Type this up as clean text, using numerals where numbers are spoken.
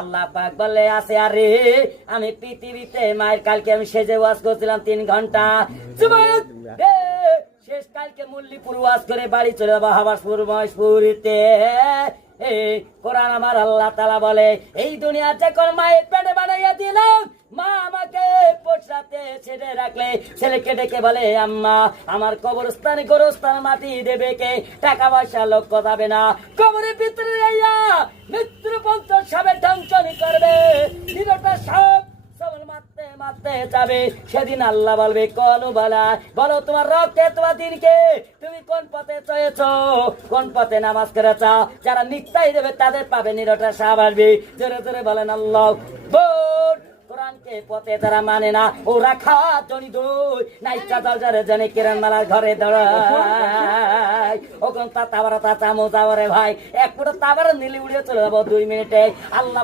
আল্লাহ পাক বলে আছে আরে আমি পৃথিবীতে মায়ের কালকে আমি সেজে ওয়াজ করছিলাম 3 ঘন্টা শেষ কালকে মুল্লিপুর ওয়াজ করে বাড়ি চলে যাবো হাবাসপুর মহেশপুরিতে। কোরআন আমার আল্লাহ তাআলা বলে এই দুনিয়াতে কোন মায়ের পেটে বানাইয়া দিলাম, মা আমাকে পোষাতে ছেড়ে রাখলে ছেলেকে ডেকে বলে আম্মা আমার কবরস্থানে গোরস্থান মাটি দেবে কে, টাকা পয়সা লক্ষ্য যাবে না, কবরের ভিতরে মৃত্যুর পঞ্চাশ সাবের ধ্বংসনি করবে, দিনটা সব মারতে মারতে যাবে। সেদিন আল্লাহ বলবে কল বলা বলো তোমার রক্তে তোমার দিনকে তুমি কোন পথে চয়েছ, কোন পথে নামাজ করেছ, যারা মিথ্যাই দেবে তাদের পাবে নিরটা সাপ আসবে। জোরে জোরে বলেন আল্লাহ বোন। কোরআনকে পথে তারা মানে না ওরা খাওয়া জনি দই নাইকা দরজারে জনে কিরণ মালার ঘরে দাঁড়ায় ওখান তা তাবারা তা চামচ আবারে ভাই এক ফুটো তাবারা নিলে উড়িয়ে চলে যাবো 2 মিনিটে। আল্লাহ